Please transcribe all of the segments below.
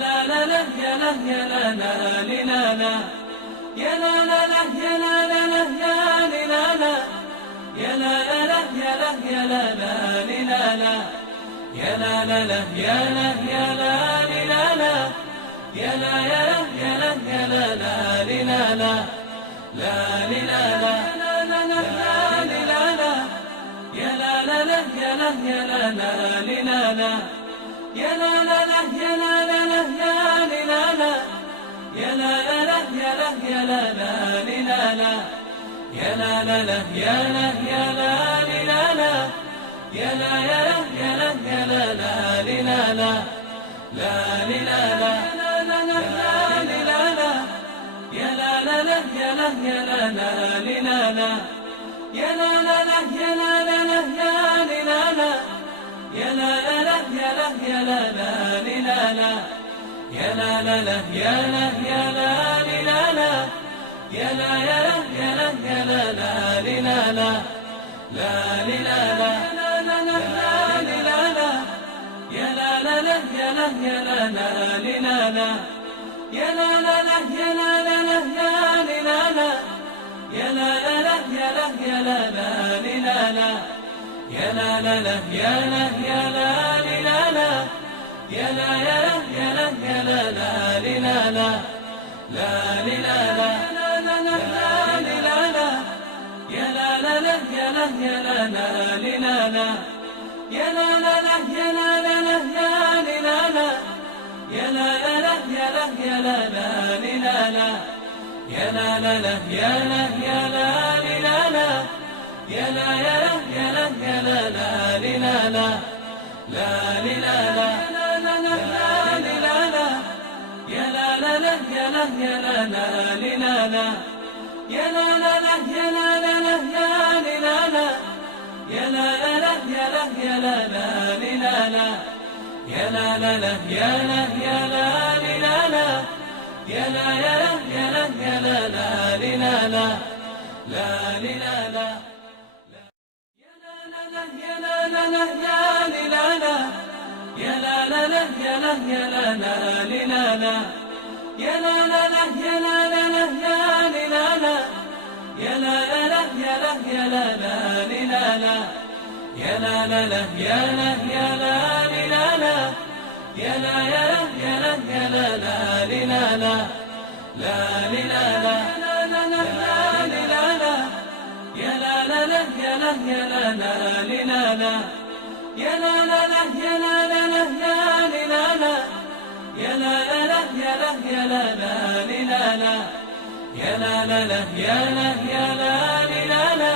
لا لا لا يا لا يا لا لا لنا لا يا لا لا لا يا لا لا لا يا لنا لا يا لا لا لا يا لا يا لا لا لنا لا يا لا لا لا يا لا يا لا لنا لا يا لا يا لا يا لا يا لا لا لنا لا لا لنا لا لا لا لا لنا لا يا لا لا لا يا لا يا لا لا لنا لا يا لا لا لا يا لا لا لا يا لنا لا يا لا لا لا يا لا يا لا لا لنا لا يا لا لا لا يا لا يا لا لنا لا يا لا يا لا يا لا يا لا لا لنا لا لا لنا لا لا لا لا لنا لا يا لا لا لا يا لا يا لا لا لنا لا يا لا لا لا يا لا لا لا يا لنا لا يا لا لا لا يا لا يا لا لا لنا لا يا لا لا لا يا لا يا لا لنا لا يا لا يا لا يا لا يا لا لا لنا لا لا لنا لا لا لا لا لنا لا يا لا لا لا يا لا يا لا لا لنا لا يا لا لا لا يا لا لا لا يا لنا لا يا لا لا لا يا لا يا لا لا لنا لا يا لا لا لا يا لا يا لا لنا لا يا لا يا لا يا لا يا لا لا لنا لا لا لنا لا لا لا لا لنا لا يا لا لا لا يا لا يا لا لا لنا لا يا لا لا لا يا لا لا لا يا لنا لا يا لا لا لا يا لا يا لا لا لنا لا يا لا لا لا يا لا يا لا لنا لا يا لا يا لا يا لا يا لا لا لنا لا لا لنا لا لا لا لا لنا لا يا لا لا لا يا لا يا لا لا لنا لا يا لا لا لا يا لا لا لا يا لنا لا يا لا لا لا يا لا يا لا لا لنا لا يا لا لا لا يا لا يا لا لنا لا يا لا يا لا يا لا يا لا لا لنا لا لا لنا لا يا لا لا لا يا لا لا لا يا لنا لا يا لا لا لا يا لا يا لا لا لنا لا يا لا لا لا يا لا لا لا يا لنا لا يا لا لا لا يا لا يا لا لا لنا لا يا لا لا لا يا لا يا لا لنا لا يا لا يا لا يا لا يا لا لا لنا لا لا لنا لا لا لا لا لنا لا يا لا لا لا يا لا يا لا لا لنا لا يا لا لا لا يا لا لا لا يا لنا لا يا لا لا لا يا لا يا لا لا لنا لا يا لا لا لا يا لا يا لا لنا لا يا لا يا لا يا لا يا لا لا لنا لا لا لنا لا لا لا لا لنا لا يا لا لا لا يا لا يا لا لا لنا لا يا لا لا لا يا لا لا لا يا لنا لا يا لا لا لا يا لا يا لا لا لنا لا يا لا لا لا يا لا يا لا لنا لا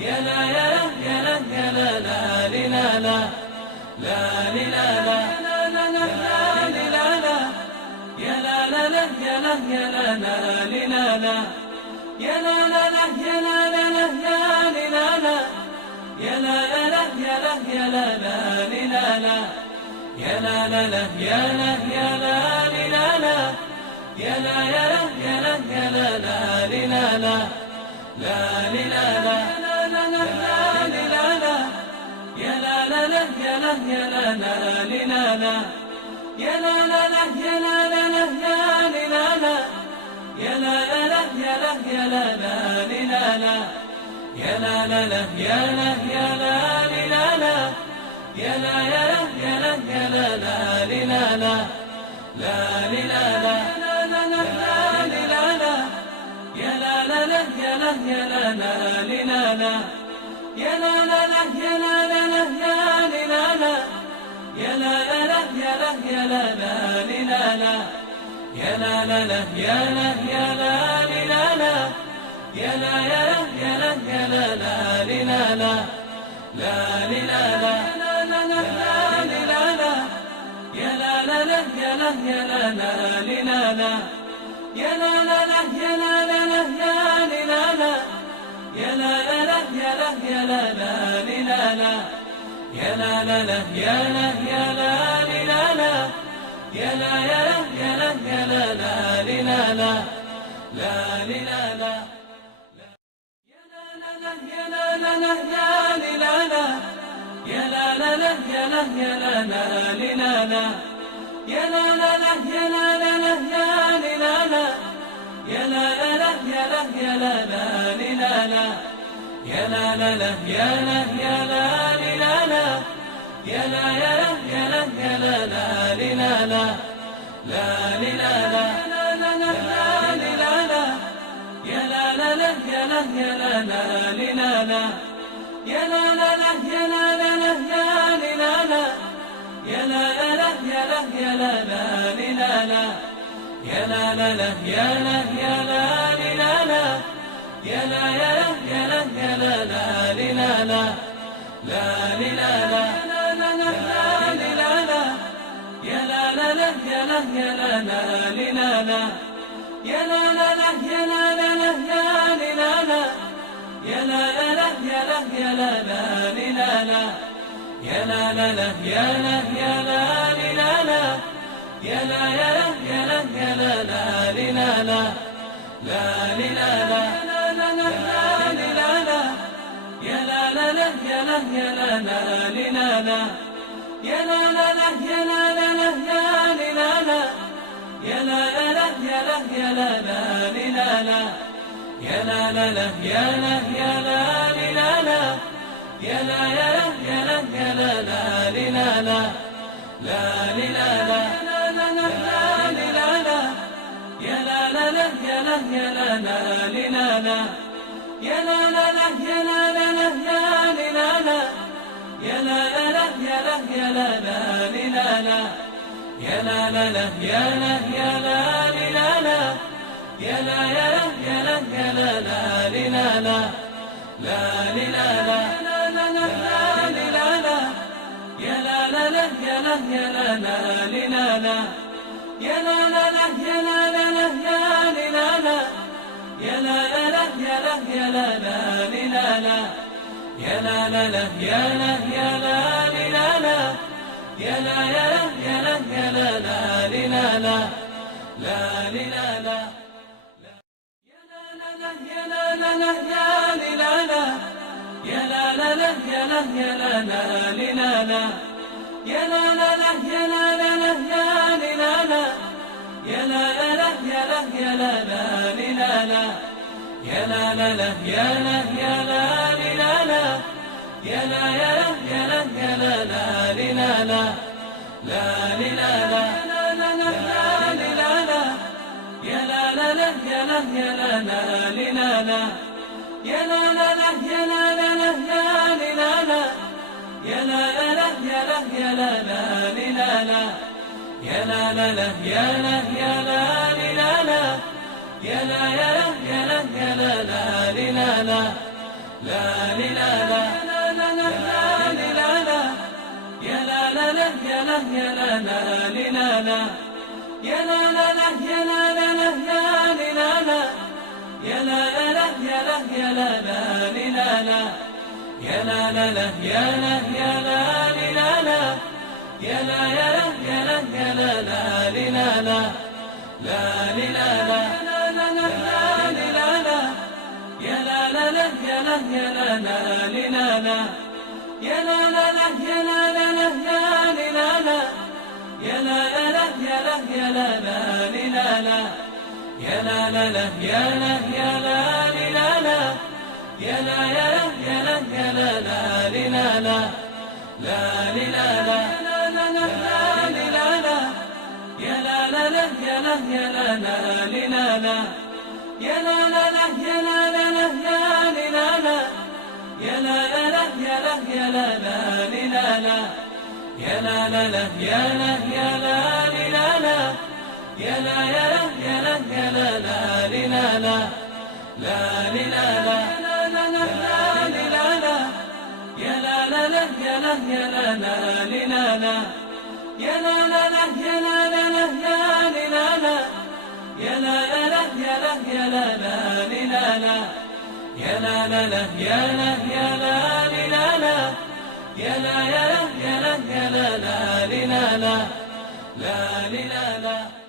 يا لا يا لا يا لا يا لا لا لنا لا لا لنا لا لا لا لا لنا لا يا لا لا لا يا لا يا لا لا لنا لا يا لا لا لا يا لا لا لا يا لنا لا يا لا لا لا يا لا يا لا لا لنا لا يا لا لا لا يا لا يا لا لنا لا يا لا يا لا يا لا يا لا لا لنا لا لا لنا لا لا لا لا لنا لا يا لا لا لا يا لا يا لا لا لنا لا يا لا لا لا يا لا لا لا يا لنا لا يا لا لا لا يا لا يا لا لا لنا لا يا لا لا لا يا لا يا لا لنا لا يا لا يا لا يا لا يا لا لا لنا لا لا لنا لا لا لا لا لنا لا يا لا لا لا يا لا يا لا لا لنا لا يا لا لا لا يا لا لا لا يا لنا لا يا لا لا لا يا لا يا لا لا لنا لا يا لا لا لا يا لا يا لا لنا لا يا لا يا لا يا لا يا لا لا لنا لا لا لنا لا يا لا لا لا يا لا لا لا يا لنا لا يا لا لا لا يا لا يا لا لا لنا لا يا لا لا لا يا لا لا لا يا لا لا يا لا لا لا يا لا يا لا لا لا لا يا لا لا لا يا لا يا لا لا لا يا لا يا لا يا لا يا لا لا لا لا لا لا لا يا لا لا لا يا لا يا لا لا لا لا يا لا لا لا يا لا لا لا يا لا لا يا لا يا لا يا لا لا لا يا لا يا لا يا لا يا لا يا لا يا لا يا لا يا لا لا لا لا لا يا لا لا لا يا لا يا لا لا لا يا لا لا لا يا لا لا لا يا لا لا يا لا يا لا لا لا يا لا لا لا يا لا يا لا لا يا لا يا لا يا لا يا لا لا لا لا لا يا لا لا لا يا لا يا لا لا يا لا لا لا يا لا لا لا يا لا لا لا يا لا يا لا لا يا لا لا لا يا لا يا لا يا لا يا لا يا لا يا لا لا لا يا لا لا لا يا لا يا لا لا يا لا لا لا يا لا لا لا يا لا لا لا يا لا يا لا لا يا لا لا لا يا لا يا لا يا لا يا لا يا لا يا لا لا يا لا لا لا يا لا يا لا يا لا لا لا يا لا لا لا يا لا لا يا لا يا لا يا لا لا لا يا لا يا لا يا لا يا لا يا لا يا لا لا يا لا لا لا يا لا لا لا يا لا لا لا يا لا يا لا يا لا لا لا يا لا لا لا يا لا لا لا يا لا يا لا يا لا لا لا يا لا يا لا يا لا يا لا يا لا يا لا يا لا لا لا يا لا يا لا يا لا لا لا يا لا لا لا يا لا لا لا يا لا يا لا يا لا لا لا يا لا يا لا يا لا يا لا يا لا يا لا يا لا لا لا يا لا يا لا يا لا لا لا يا لا يا لا لا يا لا يا لا يا لا لا لا يا لا يا لا يا لا يا لا يا لا يا لا يا لا لا لا يا لا يا لا يا لا لا لا يا لا يا لا لا يا لا يا لا يا لا لا لا يا لا يا لا يا لا يا لا يا لا يا لا يا لا لا لا يا لا يا لا يا لا لا لا يا لا يا لا لا يا لا يا لا يا لا لا لا يا لا يا لا يا لا يا لا يا لا يا لا يا لا لا لا يا لا يا لا يا لا لا لا يا لا يا لا لا يا لا يا لا يا لا لا لا يا لا يا لا يا لا يا لا يا لا يا لا لا